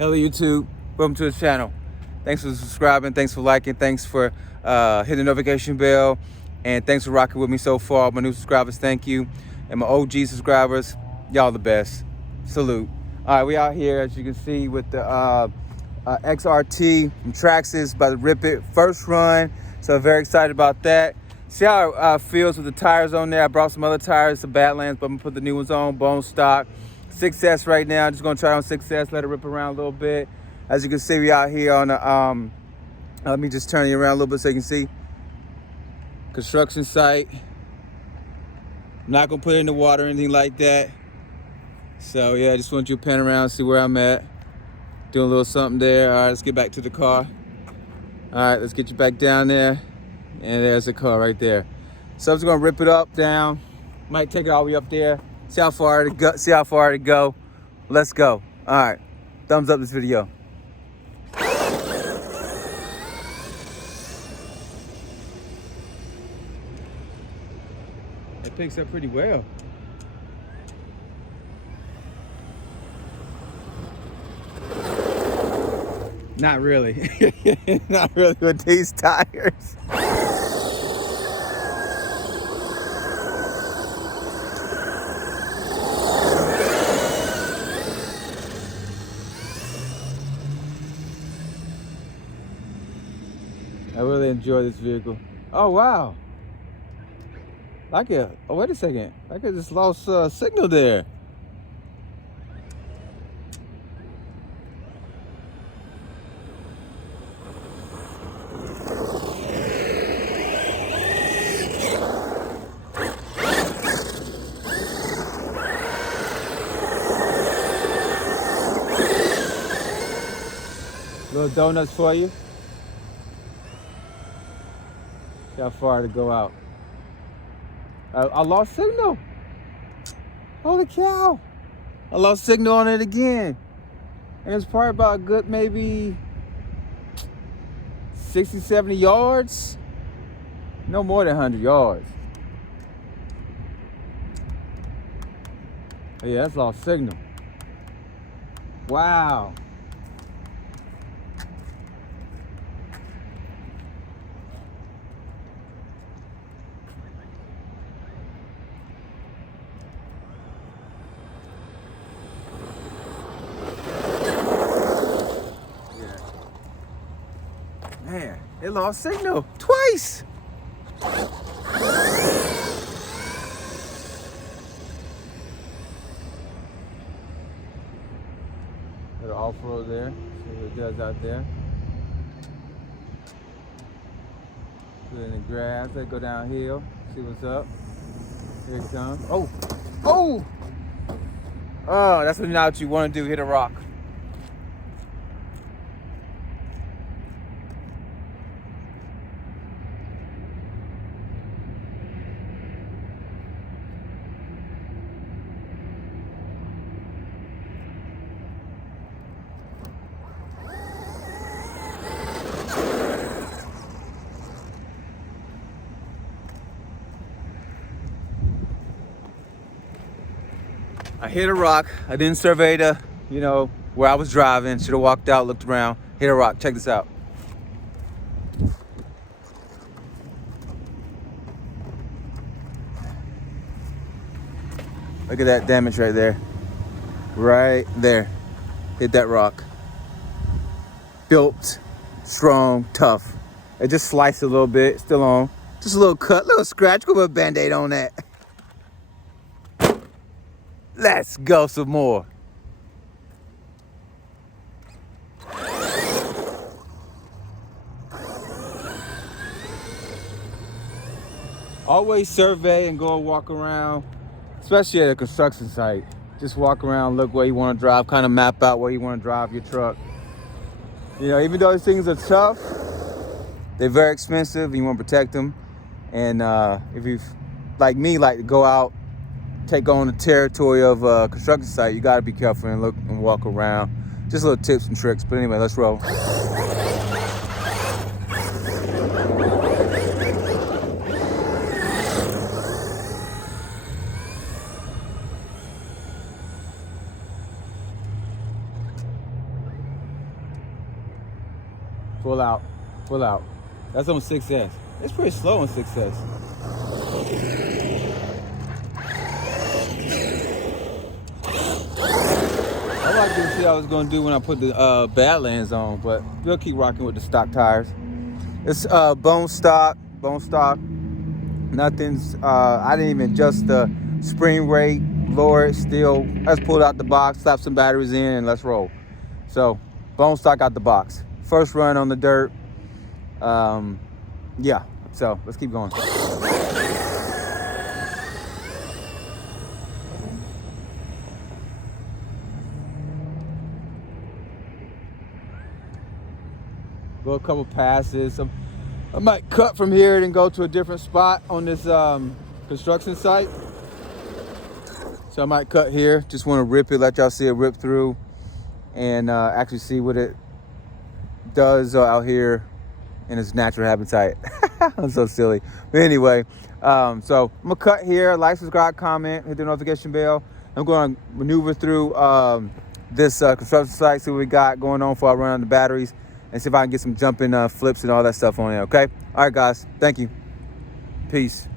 Hello YouTube, welcome to the channel. Thanks for subscribing, thanks for liking, thanks for hitting the notification bell, and thanks for rocking with me so far. My new subscribers, thank you. And my OG subscribers, y'all the best. Salute. All right, we out here, as you can see, with the XRT from Traxxas, about to rip it. First run, so very excited about that. See how it feels with the tires on there. I brought some other tires, some Badlands, but I'm gonna put the new ones on, bone stock. 6S right now, just gonna try on 6S, let it rip around a little bit. As you can see, we out here on the, let me just turn you around a little bit so you can see. Construction site. I'm not gonna put it in the water or anything like that. So yeah, I just want you to pan around, see where I'm at. Doing a little something there. All right, let's get back to the car. All right, let's get you back down there. And there's the car right there. So I'm just gonna rip it up, down. Might take it all the way up there. See how far to go. See how far to go. Let's go. All right, thumbs up this video. It picks up pretty well. Not really. Not really with these tires. I really enjoy this vehicle. Oh wow. Oh wait a second. I just lost signal there. Little donuts for you. See how far to go out. I lost signal. Holy cow. I lost signal on it again. And it's probably about a good maybe 60, 70 yards. No more than 100 yards. Oh, yeah, that's lost signal. Wow. Man, it lost signal twice. Little off-road there. See what it does out there. Put it in the grass. Let's go downhill. See what's up. Here it comes. Oh! Oh! Oh, that's not what you want to do. Hit a rock. I hit a rock. I didn't survey the, where I was driving. Should have walked out, looked around, hit a rock. Check this out. Look at that damage right there. Right there. Hit that rock. Built, strong, tough. It just sliced a little bit, still on. Just a little cut, little scratch. Go put a Band-Aid on that. Let's go some more. Always survey and go walk around, especially at a construction site. Just walk around, look where you want to drive, kind of map out where you want to drive your truck. Even though these things are tough, they're very expensive. You want to protect them. And if you, like me, like to go out, take on the territory of a construction site, you got to be careful and look and walk around. Just little tips and tricks. But anyway, let's roll. Full out. Full out. That's on 6S. It's pretty slow on 6S. I like to see what I was going to do when I put the Badlands on, but we'll keep rocking with the stock tires. It's bone stock. Nothing's, I didn't even adjust the spring rate, lower it still. I just pulled out the box, slap some batteries in, and let's roll. So, bone stock out the box. First run on the dirt. Yeah, so let's keep going. Go a couple passes. I might cut from here and go to a different spot on this construction site. So I might cut here. Just want to rip it, let y'all see it rip through, and actually see what it does out here in its natural habitat. I'm so silly. But anyway, so I'm gonna cut here. Like, subscribe, comment, hit the notification bell. I'm going to maneuver through this construction site, see what we got going on before I run on the batteries, and see if I can get some jumping flips and all that stuff on there, okay? All right, guys. Thank you. Peace.